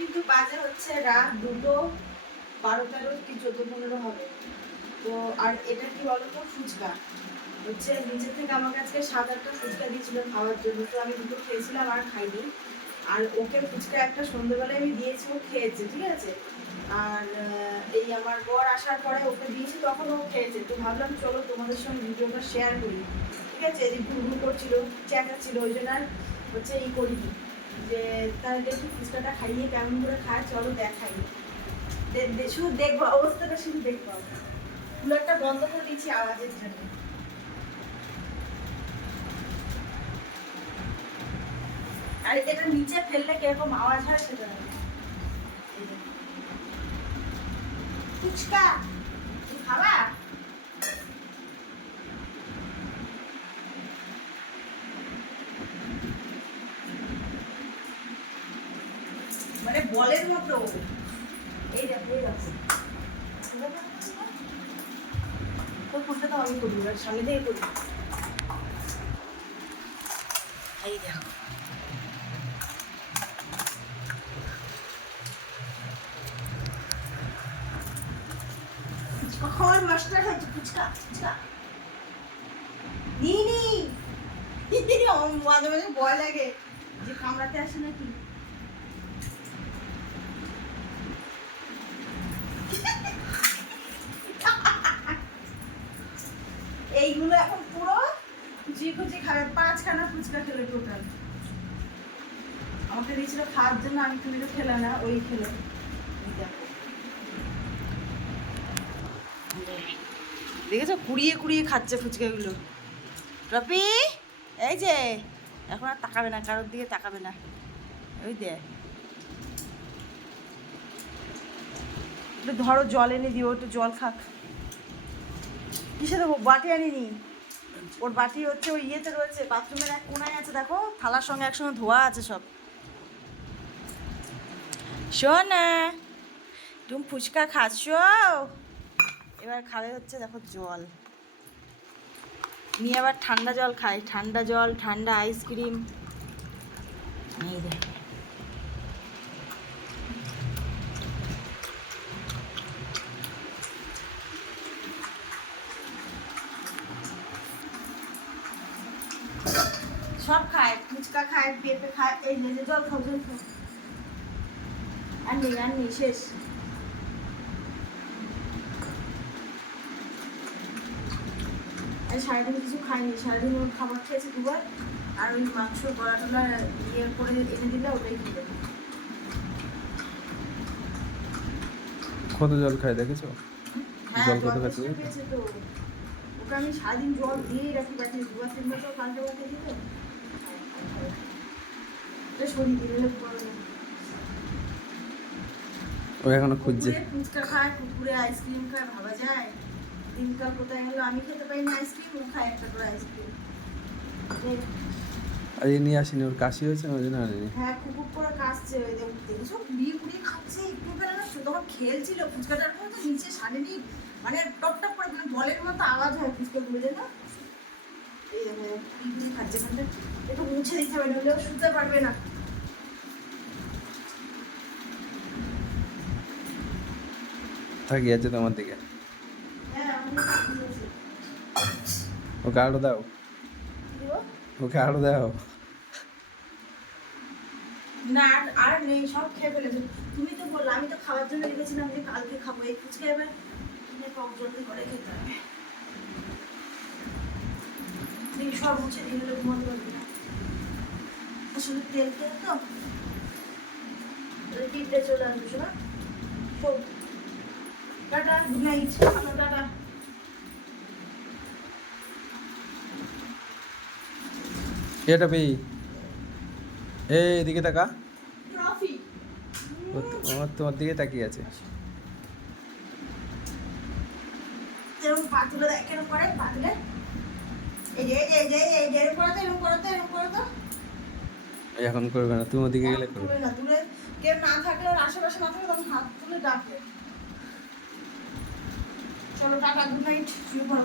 কিন্তু বাজে হচ্ছে রাত দুটো বারো তেরো কি চোদ্দ পনেরো হবে। তো আর এটা কি বলতো? ফুচকা। হচ্ছে নিচে থেকে আমার কাছে সাত আটটা ফুচকা দিয়েছিল খাওয়ার জন্য। তো আমি দুটো খেয়েছিলাম, আর খাইনি। আর ওকে ফুচকা একটা সন্ধ্যেবেলায় আমি দিয়েছি, ও খেয়েছে, ঠিক আছে? আর এই আমার বর আসার পরে ওকে দিয়েছি, তখন ও খেয়েছে। তো ভাবলাম, চলো তোমাদের সঙ্গে ভিডিওটা শেয়ার করি। ঠিক আছে? এদিক ঘুরঘুর করছিল, চেঁচাচ্ছিল, ওই জন্য আর হচ্ছে এই করিনি। যে তাহলে দেখি ফুচকাটা খাইয়ে কেমন করে খায়, চলো দেখাই। শুধু দেখব, অবস্থাটা শুধু দেখব কুলারটা বন্ধ করে দিয়েছি আওয়াজের জন্য। আর এটা নিচে ফেললে কীরকম আওয়াজ হয় সেটা ফুচকা খাবা মানে বলের মতো। এই দেখো এই দেখো। তো আমি থেকে মাস্টার ফুচকা ফুচকা। মাঝে মাঝে ভয় লাগে যে কামড়াতে আসে নাকি এইগুলো এখন পুরো কুচি খাবে পাঁচখানা ফুচকা খেলে টোটাল আমাকে দিয়েছিল খাওয়ার জন্য, আমি তুমি তো খেলে না, ওই খেলো। দেখেছ? কুড়িয়ে কুড়িয়ে খাচ্ছে ফুচকাগুলো। রপি এই যে, এখন আর তাকাবে না, কারোর দিকে তাকাবে না। ওই দে একটু ধরো, জল এনে দিও, একটু জল খাক। কিসে দেবো? বাটি আনিনি? ওর বাটি হচ্ছে, ওই ইয়েতে রয়েছে, বাথরুমের এক কোনায় আছে, দেখো, থালার সঙ্গে একসঙ্গে ধোয়া আছে সব। শোন তুমি ফুচকা খাচ্ছ? এবার খাবে হচ্ছে, দেখো, জল। নিয়ে আবার ঠান্ডা জল খাই, ঠান্ডা জল, ঠান্ডা আইসক্রিম এই দেখ। সব খায় ফুচকা খায় পেঁপে খায় এই যে জল খাও জল খাও। আর নেই আর নেই শেষ। সারাদিন কিছু খাইনি সারাদিন ওর খাবার খেয়েছে দুবার আর ওই মাংস গলা টলা ইয়ে করে এনে দিলে ওটাই কত জল খায় দেখেছ? হ্যাঁ জল কত খাচ্ছে তো ওকে আমি সারাদিন জল দিয়েই রাখি বাটি দুবার তিনবার তো পাল্টে পাল্টে দিত এটা শরীর দিলে পড়ে না ও এখনও খুঁজছে। ফুচকা খায় কুকুরে আইসক্রিম খায় ভাবা যায়। দিনকাল কোথায় গেলো আমি খেতে পারি না আইসক্রিম ও খায় একটা করে আইসক্রিম। আজ নিয়ে আসিনি ওর কাশি হয়েছে না ওই জন্য আনিনি হ্যাঁ কুকুর করে কাশছে ওই দেখ দেখেছ কুড়িয়ে কুড়িয়ে খাচ্ছে একটু বেলা না তখন খেলছিল ফুচকাটার মতো নিচে সারেনি মানে টপ টপ করে মানে বলের মতো আওয়াজ হয় ফুচকা গুলো না এই মানে একটু মুছে দিতে হবে নইলে শুতে পারবে না। থাকি আছে তোমার দিকে। হ্যাঁ। ওকে আরও দাও। ওকে আরও দাও। না আর- নেই সব খেয়ে ফেলেছে। তুমি তো বললে আমি তো খাওয়ার জন্য রেখেছিলাম যে কালকে খাব। এই ফুচকা এবার টক জলদি করে খেতে হবে তুমি সব মুছে দিয়ে ঘুমাতে পারবে না। আসলে তেল তেল তো। টিপতে চলে আসবে শোনা। Tata good night tata. এটা পেয়ে এই এদিকে তাকা। আমার তোমার দিকে তাকিয়ে আছে। এরকম পা তুলে দেয় কেন করে পা এখন করবে না তুমি ওদিকে গেলে করবে। না তুলে কেউ না থাকলে আশেপাশে না থাকলে তখন হাত তুলে ডাকবে। চলো টাটা গুড নাইট শুয়ে পড়ো